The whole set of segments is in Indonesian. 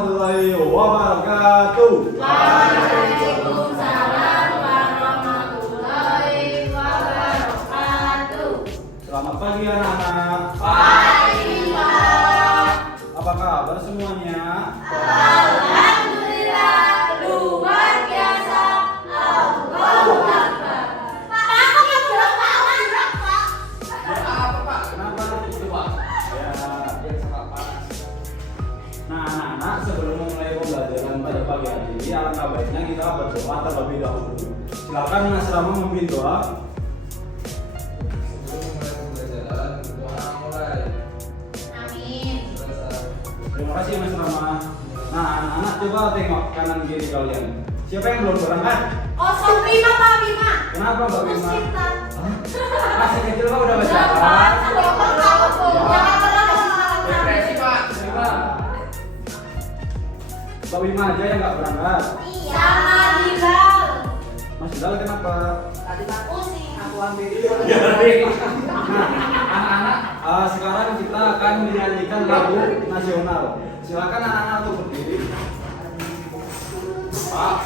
warahmatullahi wabarakatuh. Waalaikumsalam warahmatullahi wabarakatuh. Selamat pagi anak-anak. Pagi, Pak. Apa kabar semuanya? Alhamdulillah, luar biasa. Allahu Akbar. Pak, aku mau gerak, Pak. Kenapa itu Pak? Ya, biar sangat panas. Nah anak-anak, sebelum memulai pembelajaran pada pagi hari ini, alangkah baiknya kita berdoa terlebih dahulu. Silakan Mas Rama memimpin doa. Amin. Terima kasih Mas Rama. Nah anak-anak coba tengok kanan kiri kalian. Siapa yang belum berangkat? Kosong Bima, Pak Bima. Kenapa Mbak Bima? Musita. Masih kecil Pak udah baca. Depresi Pak. Mbak Bima aja yang nggak berangkat. Sama Bilal. Mas Bilal kenapa? Pusing. Nah, anak-anak, sekarang kita akan menyanyikan lagu nasional. Silakan anak-anak untuk berdiri. Pak.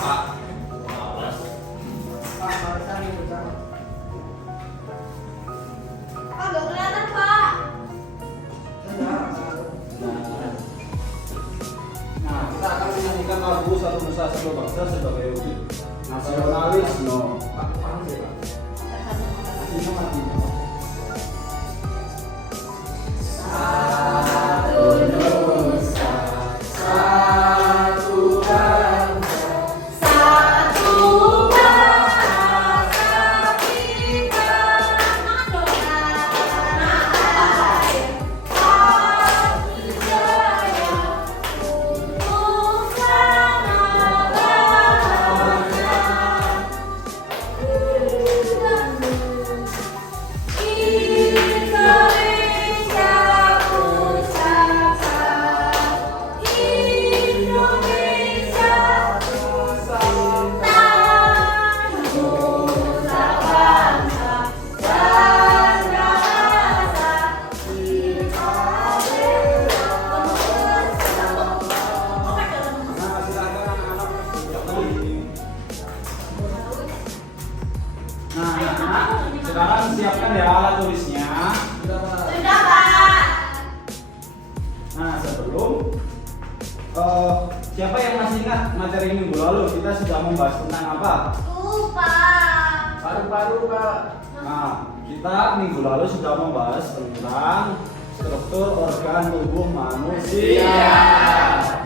Pak, nggak kelihatan, Pak. Nah, kita akan menyanyikan lagu Satu Nusa Satu Bangsa sebagai wujud nasionalisme. Satu nusa, satu bangsa, satu bahasa kita. Tanah air, satu jaya untuk selamanya. Indonesia pusaka, Indonesia tanah nusa bangsa dan bahasa kita bersama. Nah, silakan anak-anak duduk lagi. Nah, anak-anak, sekarang siapkan ya alat tulisnya. Sudah, Pak. Nah, sebelum siapa yang masih ingat materi minggu lalu kita sudah membahas tentang apa? Lupa. Paru-paru Pak. Nah, kita minggu lalu sudah membahas tentang struktur organ tubuh manusia.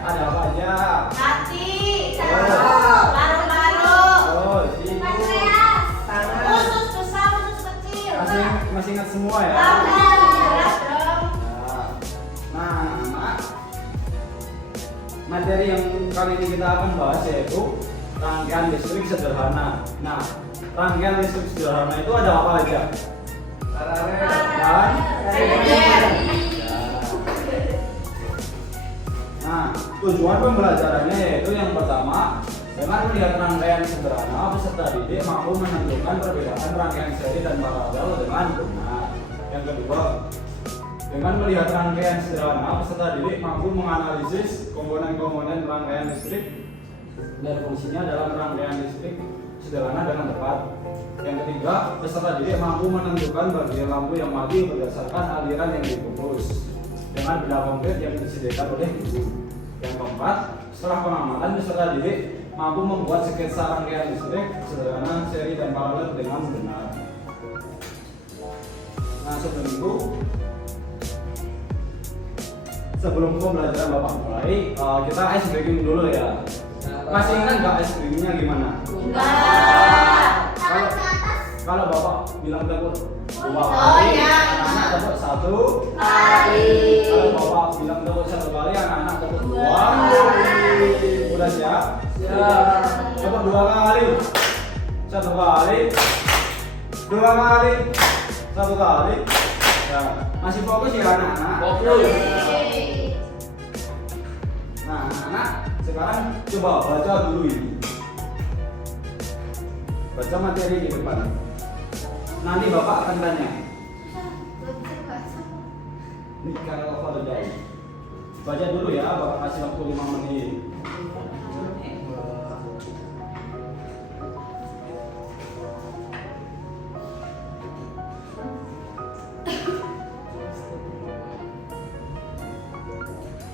Ada apa aja? Hati, jantung, paru-paru, Oh, itu. pankreas, Tangan. usus besar, usus kecil. Masih ingat semua ya? Alhamdulillah, dong. Nah, anak, materi yang kali ini kita akan bahas yaitu rangkaian listrik sederhana. Nah, rangkaian listrik sederhana itu ada apa aja? Dan nah, tujuan pembelajarannya yaitu yang pertama, dengan melihat rangkaian sederhana, peserta didik mampu menentukan perbedaan rangkaian seri dan paralel dengan benar. Yang kedua, dengan melihat rangkaian sederhana, peserta didik mampu menganalisis komponen-komponen rangkaian listrik dan fungsinya dalam rangkaian listrik sederhana dengan tepat. Yang ketiga, peserta didik mampu menentukan bagian lampu yang mati berdasarkan aliran yang difokus dengan benda konkret yang disediakan oleh guru. Yang keempat, setelah pengamatan, peserta didik mampu membuat sketsa rangkaian listrik sederhana, seri dan paralel dengan benar. Nah, sebelum pembelajaran Bapak mulai, kita ice breaking dulu ya. Masih ingat nggak ice breakingnya gimana? Enggak. Kalau Bapak bilang tepuk dua Oh, kali, ya. anak-anak tepuk satu Kali. Kalau Bapak bilang tepuk satu kali, anak-anak tepuk dua Kali. Udah siap? Siap. Tepuk dua kali, satu kali, dua kali, satu kali. Ya, masih fokus ya anak-anak? Fokus. Nah, anak-anak, sekarang coba baca dulu ini. Baca materi di depan. Nanti Bapak akan tanya. Nikah Fardai. Baca dulu ya, Bapak kasih waktu 5 menit.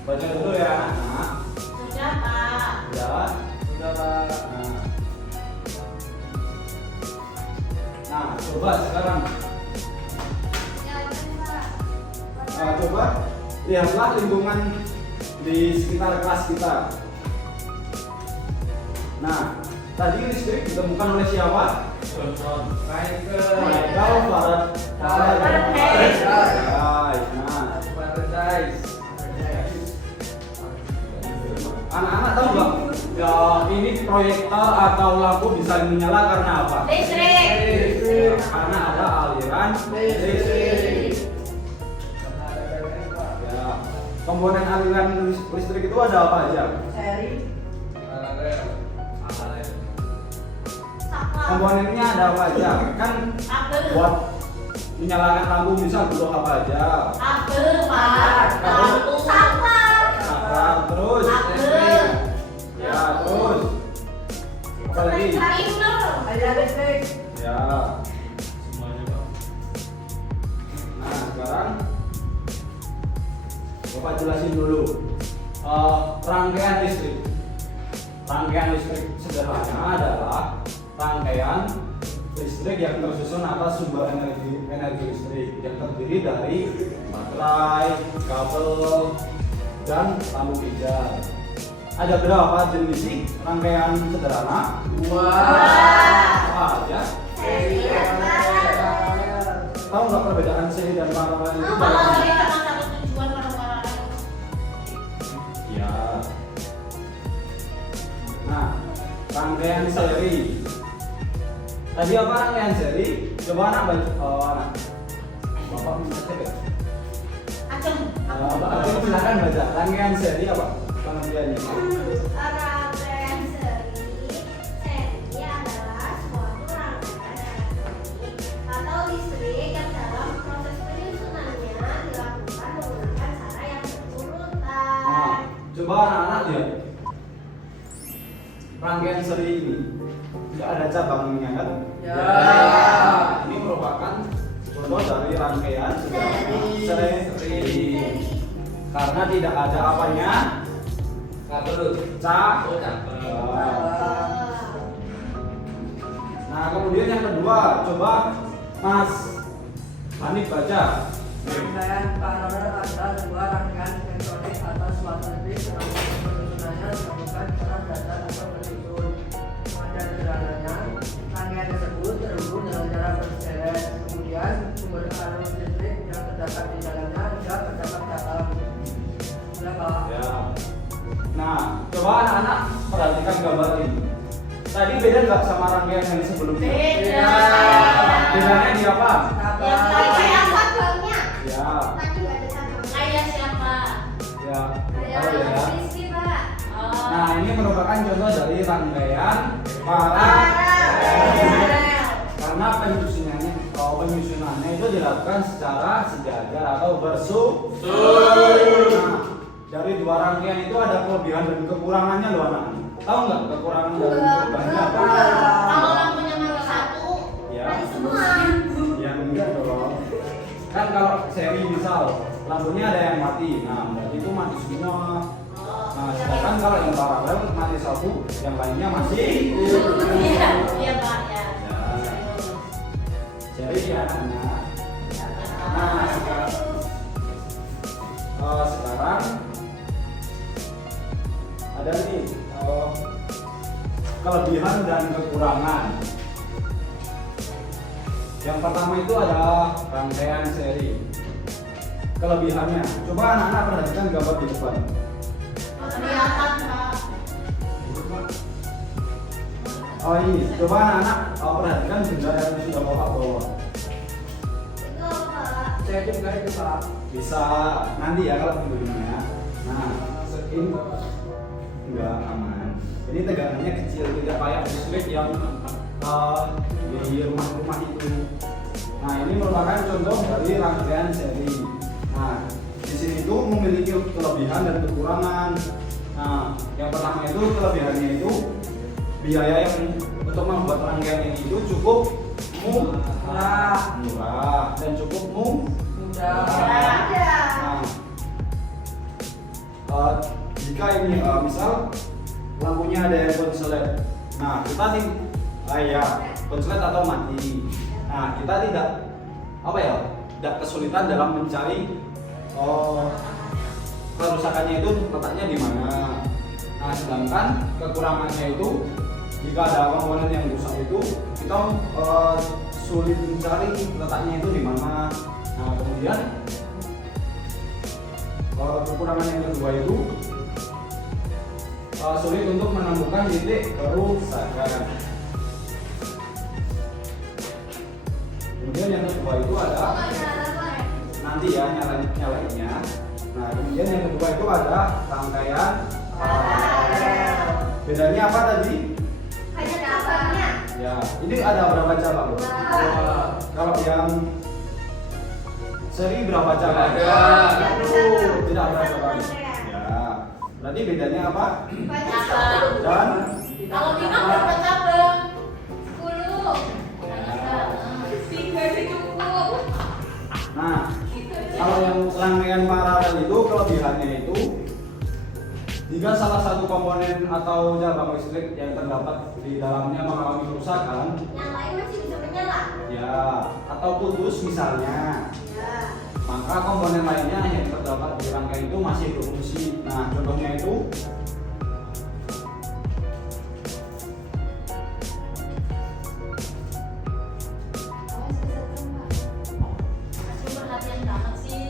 Baca dulu ya anak-anak. Sudah, Pak. Ya, sudah Pak. Nah, coba sekarang. Coba lihatlah lingkungan di sekitar kelas kita. Nah, tadi listrik ditemukan oleh siapa? Michael Faraday. Nah, anak-anak tahu nggak? Ya, ini proyektor atau lampu bisa menyala karena apa? Listrik. Karena ada aliran listrik. Ya, komponen aliran listrik itu ada apa aja? Komponennya ada apa aja? Kan buat menyalakan lampu misal butuh apa aja? Kabel, Pak. Lampu. Saklar, terus Kabel. ya, terus apa lagi? Ya. Nah, sekarang Bapak jelasin dulu rangkaian listrik. Rangkaian listrik sederhana adalah rangkaian listrik yang tersusun atas sumber energi listrik yang terdiri dari baterai, kabel, dan lampu pijar. Ada berapa jenis rangkaian sederhana? Apa aja? Tahu nggak perbedaan seri dan paralel itu? Ya. Nah, rangkaian seri. Tadi apa rangkaian seri? Coba anak anak. Bapak bisa cek ya? Bapak silakan baca. Rangkaian seri apa? Pengertiannya. Rangkaian seri adalah suatu rangkaian elektronik atau listrik yang dalam proses penyusunannya dilakukan menggunakan cara yang berurutan. Nah, coba anak-anak lihat. Rangkaian seri ini tidak ada cabangnya kan? Ya. Ini merupakan contoh dari rangkaian seri. Karena tidak ada apanya? Nah, kemudian yang kedua, coba Mas Hanif baca. Rangkaian paralel adalah sebuah rangkaian elektronik atau suatu listrik yang penyusunannya dilakukan secara datar atau bersusun. Pengertian sederhananya, rangkaian tersebut terhubung dengan cara berseret. Kemudian sumber arus listrik yang terdapat di dalamnya juga terdapat dalam. Sudah, Pak? Ya. Nah, coba anak-anak perhatikan gambar ini. Tadi beda nggak sama rangkaian yang sebelumnya? Beda. Bedanya di apa? Yang tadi ada cabangnya. Ya, Tadi nggak ada cabang. Kayak siapa? ya. Kayak Tahu ya. Rizky, Pak. Nah, ini merupakan contoh dari rangkaian paralel. Karena penyusunannya itu dilakukan secara sejajar atau bersusun. Nah, dari dua rangkaian itu ada kelebihan dan kekurangannya loh anak. Tahu nggak kekurangan dan kelebihannya apa? Kalau lampunya mati satu, Ya. mati semua. Yang enggak dong. Kan kalau seri misal lampunya ada yang mati, nah berarti itu mati semua. Nah, sedangkan kalau yang paralel mati satu, yang lainnya masih. Iya, iya Pak ya. Jadi ya anak-anak. Nah, sekarang ada nih kelebihan dan kekurangan. Yang pertama itu adalah rangkaian seri. Kelebihannya, coba anak-anak perhatikan gambar di depan. Kelihatan Pak. Oh ini, coba anak-anak perhatikan benda yang sudah bapak bawa. Itu Pak. Saya juga itu, Pak. Bisa nanti ya kalau videonya. Nah, ini enggak aman. Ini tegangannya kecil, tidak kayak listrik yang di rumah-rumah itu. Nah, ini merupakan contoh dari rangkaian seri. Nah, di sini itu memiliki kelebihan dan kekurangan. Nah, yang pertama itu kelebihannya itu biaya yang untuk membuat rangkaian ini itu cukup murah dan cukup mudah. Nah, jika ini misal lampunya ada yang konslet, nah kita konslet atau mati. Nah, kita tidak kesulitan dalam mencari kerusakannya itu letaknya di mana. Nah, sedangkan kekurangannya itu jika ada komponen yang rusak itu kita sulit mencari letaknya itu di mana. Nah, kemudian kekurangan yang kedua itu sulit untuk menemukan titik kerusakan. Kemudian yang kedua itu ada nanti ya nyalainnya. Nah, kemudian yang kedua itu ada rangkaian paralel. Bedanya apa tadi? Hanya cabangnya. Ya, ini ada berapa cabang? Kalau yang seri berapa cabang? Tidak ada cabang. Ya, berarti bedanya apa? Banyak cabang. Dan Kalau Dino berapa cabang? 10. Cukup. nah, kalau yang rangkaian paralel itu kelebihannya itu jika salah satu komponen atau cabang listrik yang terdapat di dalamnya mengalami kerusakan, Yang lain masih bisa menyala. ya, atau putus misalnya, Ya. maka komponen lainnya yang terdapat di rangkaian itu masih berfungsi. Nah, contohnya itu Masih perhatian banget sih.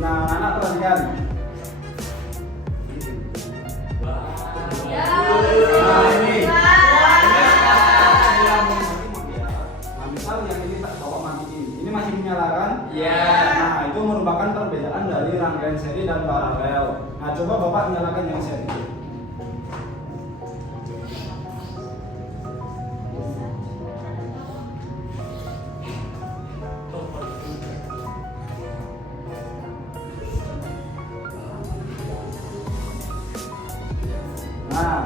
nah, anak perhatikan. Nah, ini. Nah, misal yang ini tak bawa matiin, ini masih menyalakan. Iya. Nah, itu merupakan perbedaan dari rangkaian seri dan paralel. Nah, coba Bapak nyalakan yang seri. Nah,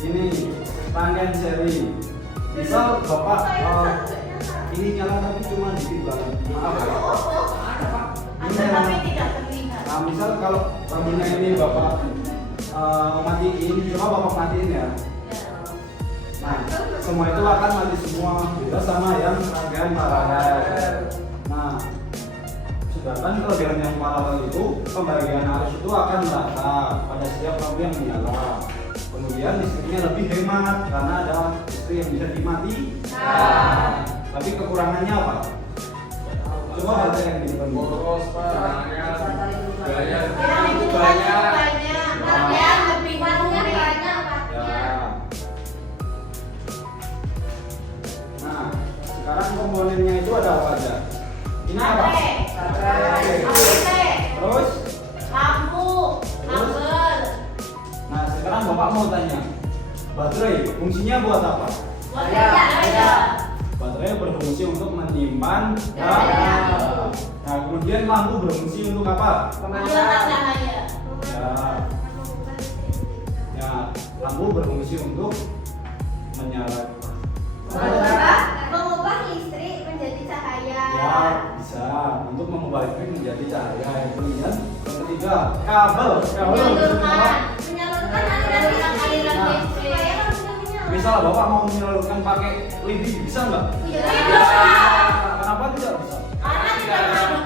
ini rangkaian seri. Misal Bapak ini nyala tapi cuma dikit banget. Maaf ya. Ini Ada tapi nyala. tidak terlihat. Nah, misal kalau lampunya ini Bapak matiin, coba Bapak matiin ya. Nah, semua itu akan mati semua. Beda sama yang rangkaian paralel. Nah, sedangkan kelebihan yang paralel itu pembagian arus itu akan merata pada setiap lampu yang menyala. Kemudian listriknya lebih hemat karena ada listrik yang bisa dimatikan. Tapi kekurangannya apa? Coba baca yang di depan. Boros, Pak. Gaya Yang itu banyak. banyak. Yang lebih banyak. Ya. Nah, sekarang komponennya itu ada apa aja? Ini apa? Terus? Lampu, kabel, Nah, sekarang Bapak mau tanya, baterai fungsinya buat apa? buat kerja. Baterai berfungsi untuk menyimpan Cahaya. daya. Nah, kemudian lampu berfungsi untuk apa? Menghilangkan cahaya. Ya, lampu berfungsi untuk menyala. Mengubah listrik menjadi cahaya. Ya, bisa untuk mengubah listrik menjadi cahaya. Kemudian yang ketiga, kabel. Kabel berfungsi untuk apa? Menyalurkan aliran Nah. listrik. Misal Bapak mau menyalurkan pakai lidi, bisa nggak? Kenapa tidak bisa? Karena tidak mengandung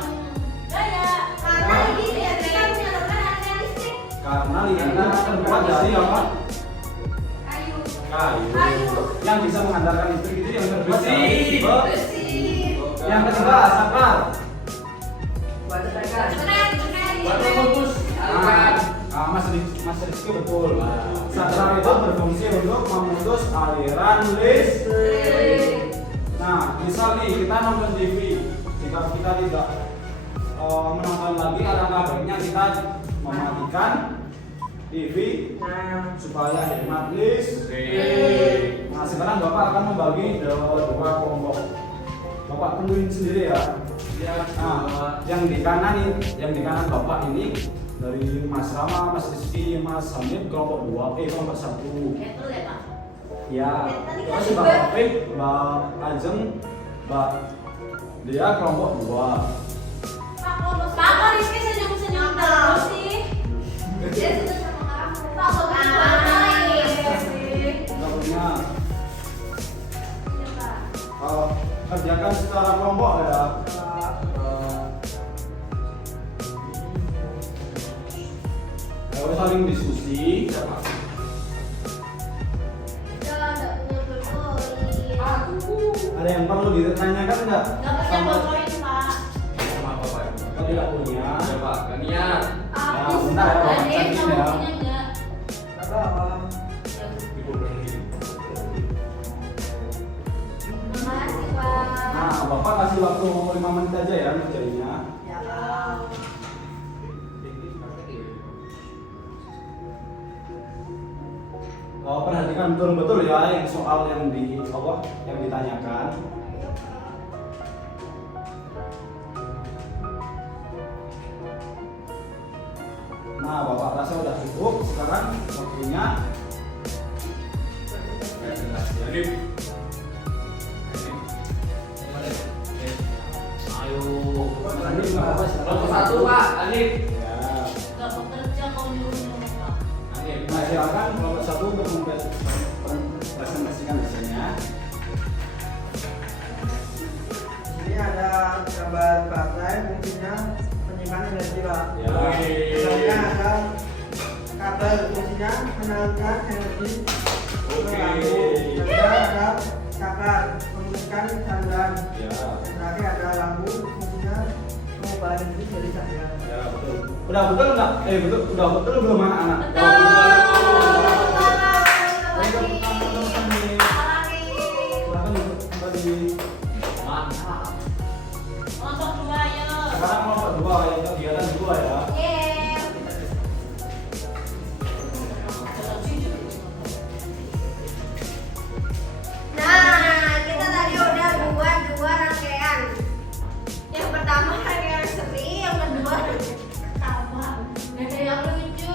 daya. Karena ini tidak bisa menyalurkan aliran listrik. Karena lidi terbuat dari apa? Kayu. Kayu. Yang bisa mengantarkan listrik itu yang terbuat dari Besi. besi. Besi. Yang ketiga, saklar. Batu tekan. Baru putus. Mas Rizky betul. Saklar itu berfungsi untuk memutus aliran listrik. Nah, misal nih kita nonton TV, jika kita tidak menonton lagi, alangkah baiknya kita mematikan TV supaya hemat list. Nah sekarang Bapak akan membagi dua kelompok. Bapak tentuin sendiri ya. Nah, yang di kanan Bapak ini dari Mas Rama, Mas Rizky, Mas Hamid kelompok 2, kelompok 1. Betul ya Pak? Ya. Tadi kan Terus Mbak Taufik, Mbak Ajeng, Mbak Dia kelompok 2. Pak kok Rizky senyum-senyum terus sih? Dia suka sama kamu. Pak kok Nggak punya. Kerjakan secara kelompok ya. Ayo saling diskusi. Ada yang perlu ditanyakan nggak? Nggak punya bocorin Pak. Sama Bapak Ibu. Kalau tidak punya, Ya Pak, Kanian. Aku bentar ya, Pak. Ade, Cantik kamu ya. punya nggak? Ibu berhenti. Makasih Pak. nah Bapak kasih waktu 5 menit aja ya ngerjainnya. Ya Pak. Perhatikan betul-betul ya yang soal yang ditanyakan. Nah, Bapak rasa udah cukup. Sekarang waktunya Adip. Ayo. Ini nggak apa-apa, Kelompok 1 Pak, Adip. ya. Nggak bekerja kau nyuruh-nyuruh Pak. Adip. Nah, silakan kelompok 1 untuk mempresentasikan hasilnya. Ini ada gambar baterai, fungsinya menyimpan energi Pak. Ya. Kemudian ada kabel, fungsinya menalurkan energi ke lampu. Kemudian ada saklar, memungkinkan saluran. Ya. Dan terakhir ada lampu, fungsinya mengubah energi jadi cahaya. Ya, betul. Udah betul enggak? Udah betul belum anak-anak? Betul. Silakan untuk kembali. Mantap. Kelompok 2 ya. Sekarang kelompok 2 yang kegiatan 2 ya. Nah, kita tadi udah buat 2 rangkaian. Yang pertama rangkaian seri, yang kedua ketawa. Ada yang lucu.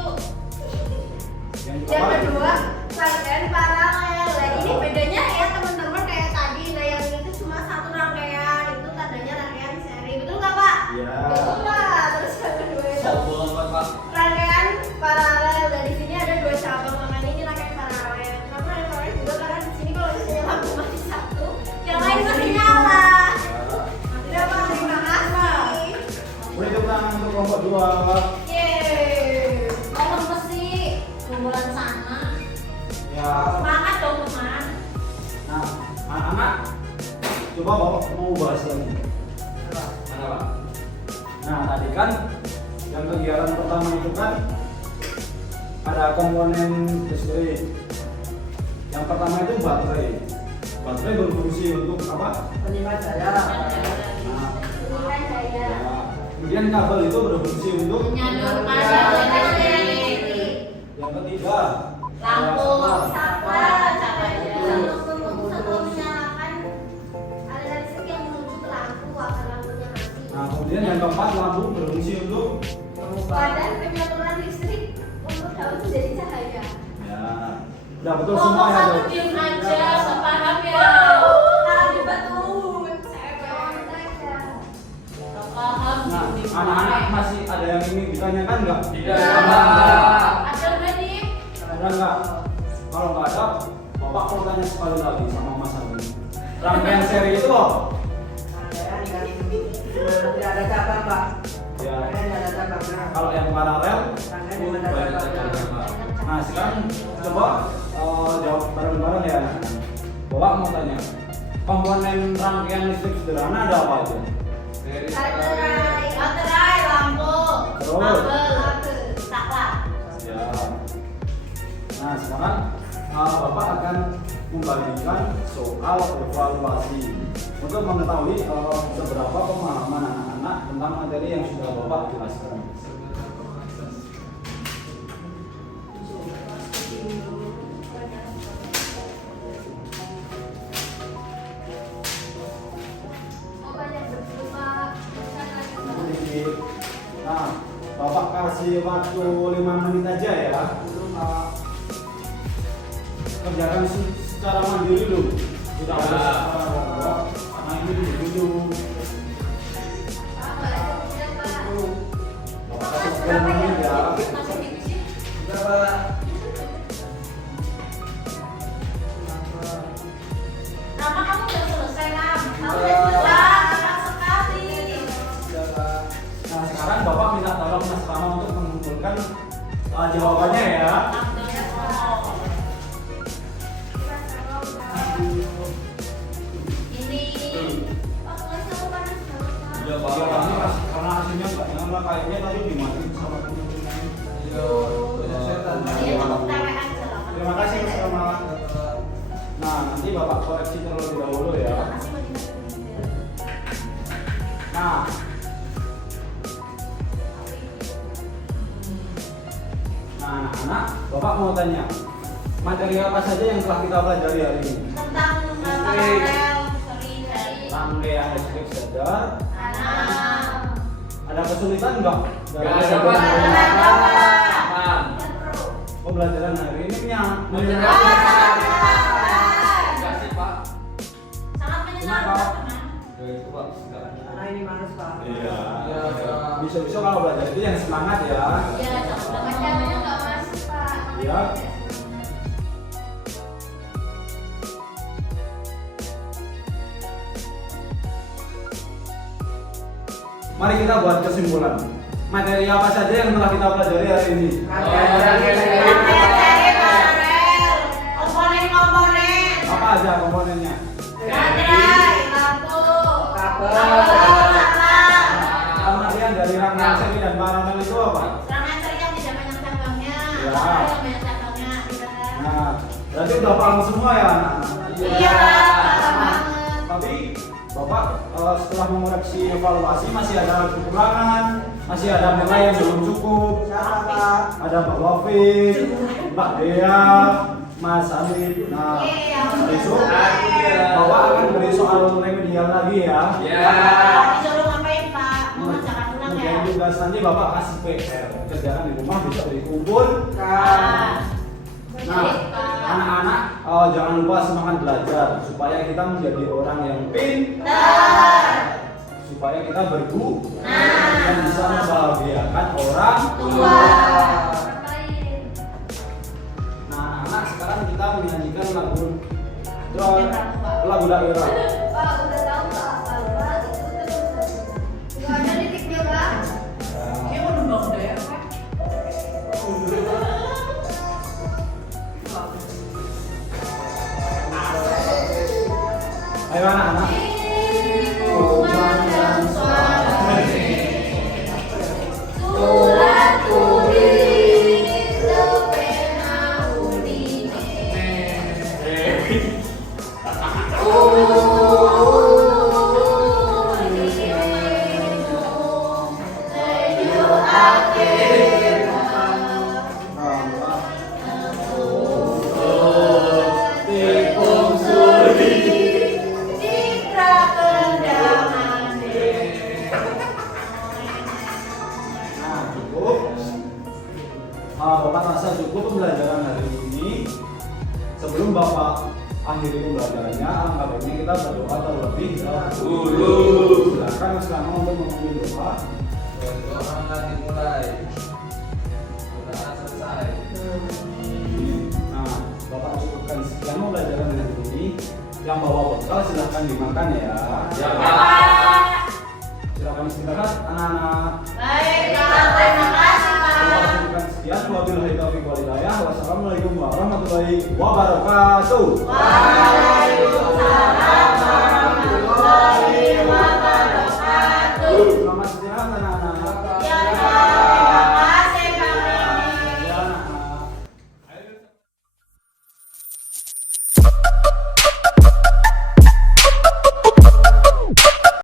Yang kedua rangkaian paralel. Nah, ini bedanya ya teman-teman kayak tadi. Nah, yang itu cuma 1 rangkaian, itu tandanya rangkaian seri. Betul nggak Pak? Iya. Betul nggak? Terus yang kedua itu Sombong banget Pak. rangkaian paralel. Dan di sini ada 2 cabang, makanya ini rangkaian paralel. Karena ada paralel juga karena di sini kalau misalnya lampu mati 1, yang lain masih nyala. Udah Pak, terima kasih. Boleh tepuk tangan untuk kelompok 2. Yeay. Kalau mesti keunggulan sana. Ya. Semangat dong teman. Nah, anak-anak coba Bapak mau bahas lagi. Mana Pak? Nah, tadi kan yang kegiatan pertama itu kan ada komponen listrik. Yang pertama itu baterai. Baterai berfungsi untuk apa? Penyimpan daya. Nah, Bukan saya. ya. Kemudian kabel itu berfungsi untuk Menyalurkan energi. yang ketiga Lampu ada saklar cahaya. Satu menyalakan aliran listrik yang menuju ke lampu agar lampunya mati. Nah, kemudian yang keempat lampu berfungsi untuk Badan penyaluran listrik untuk daun menjadi cahaya. ya. Udah betul semua ya, Dok? Diam aja, sepaham ya. Kalau dibantu, saya paham saja. Paham. Nah, anak-anak masih ada yang ingin ditanyakan nggak? Tidak Ya. ada Pak. Ada nggak nih? Ada nggak? Kalau nggak ada, Bapak mau tanya sekali lagi sama Mas Abi. Rangkaian seri itu apa? Tidak ada cabang Pak. Ya. Tidak ada cabangnya. Kalau yang paralel, Rangkaian di mana Banyak cabangnya? cabangnya Pak. nah sekarang coba jawab bareng-bareng ya. Bapak mau tanya, komponen rangkaian listrik sederhana ada apa aja? Baterai, lampu, Terus? kabel, saklar. Ya. Nah sekarang Bapak akan membagikan soal evaluasi untuk mengetahui seberapa pemahaman anak-anak anak-anak tentang materi yang sudah Bapak jelaskan. Nah, Bapak kasih waktu 5 menit aja ya. Kerjakan secara mandiri dulu. Tidak harus karena ini dulu. Bapak kasih 5 menit ya. Sudah, Pak. Nama kamu udah selesai, Nam. Kamu udah selesai sekali. Nah, sekarang Bapak minta tolong Mas Rama untuk mengumpulkan jawabannya ya. Iya, Pak. Iya, ini karena hasilnya nggak nyala kayaknya tadi dimatiin sama teman-teman. Terima kasih Mas Rama. Nah, nanti Bapak koreksi terlebih dahulu ya. Nah, anak-anak, Bapak mau tanya, materi apa saja yang telah kita pelajari hari ini? Tentang paralel, Rangkaian listrik sadar. anak. Ada kesulitan nggak? Nggak ada, Pak. Aman. Pembelajaran hari ini Menyenangkan. Enggak sih, Pak. Sangat menyenangkan, teman. Ya, itu, Pak. Enggak. Karena ini males Pak. Iya. Iya, iya. Bisa-bisa kalau belajar itu yang semangat ya. Iya, macamnya nggak masuk, Pak. Iya. Mari kita buat kesimpulan. Materi apa saja yang telah kita pelajari hari ini? Rangkaian paralel, komponen-komponen, Apa aja komponennya? baterai, lampu, Kabel. Pengertian dari rangkaian seri dan paralel itu apa? serangan seri yang tidak banyak cabangnya, Ya. paralel yang banyak cabangnya, gitu kan? Nah, berarti udah paham semua ya anak-anak? Iya, paham banget. Tapi Bapak setelah mengoreksi evaluasi masih ada kekurangan, masih ada nilai yang belum cukup. Ada Pak Wafik, Pak Dea, Mas Arif. Nah, Iya. besok Bapak akan beri soal remedial lagi ya. Ya. Disuruh ngapain, Pak? Mengerjakan ulang ya? Kemudian tugas nanti Bapak kasih PR, kerjaan di rumah bisa dikumpul. Nah, anak-anak jangan lupa semangat belajar supaya kita menjadi orang yang pintar, supaya kita berguna dan bisa membahagiakan orang tua. Nah, anak-anak sekarang kita menyanyikan lagu daerah. Pak, udah tahu Pak, Pak, itu terus. Nggak ada titiknya, Pak. Dia mau numbang daerah. Ayo anak-anak. Surat kuning, sepena unik. Citra kendangan. Nah, cukup. Bapak rasa cukup pembelajaran hari ini. Sebelum Bapak akhiri pembelajarannya, alangkah baiknya kita berdoa terlebih dahulu. Silakan Mas Rama untuk memimpin doa. Doa akan dimulai. Sudah selesai. Nah, Bapak cukupkan sekian pembelajaran hari ini. Yang bawa bekal silahkan dimakan ya. Ya, Ya, Pak. Pak. Silakan istirahat anak-anak. Baik, Pak. Terima kasih, Pak. Cukupkan sekian. Wabillahi taufiq wal hidayah. Wassalamualaikum warahmatullahi wabarakatuh. Waalaikumsalam warahmatullahi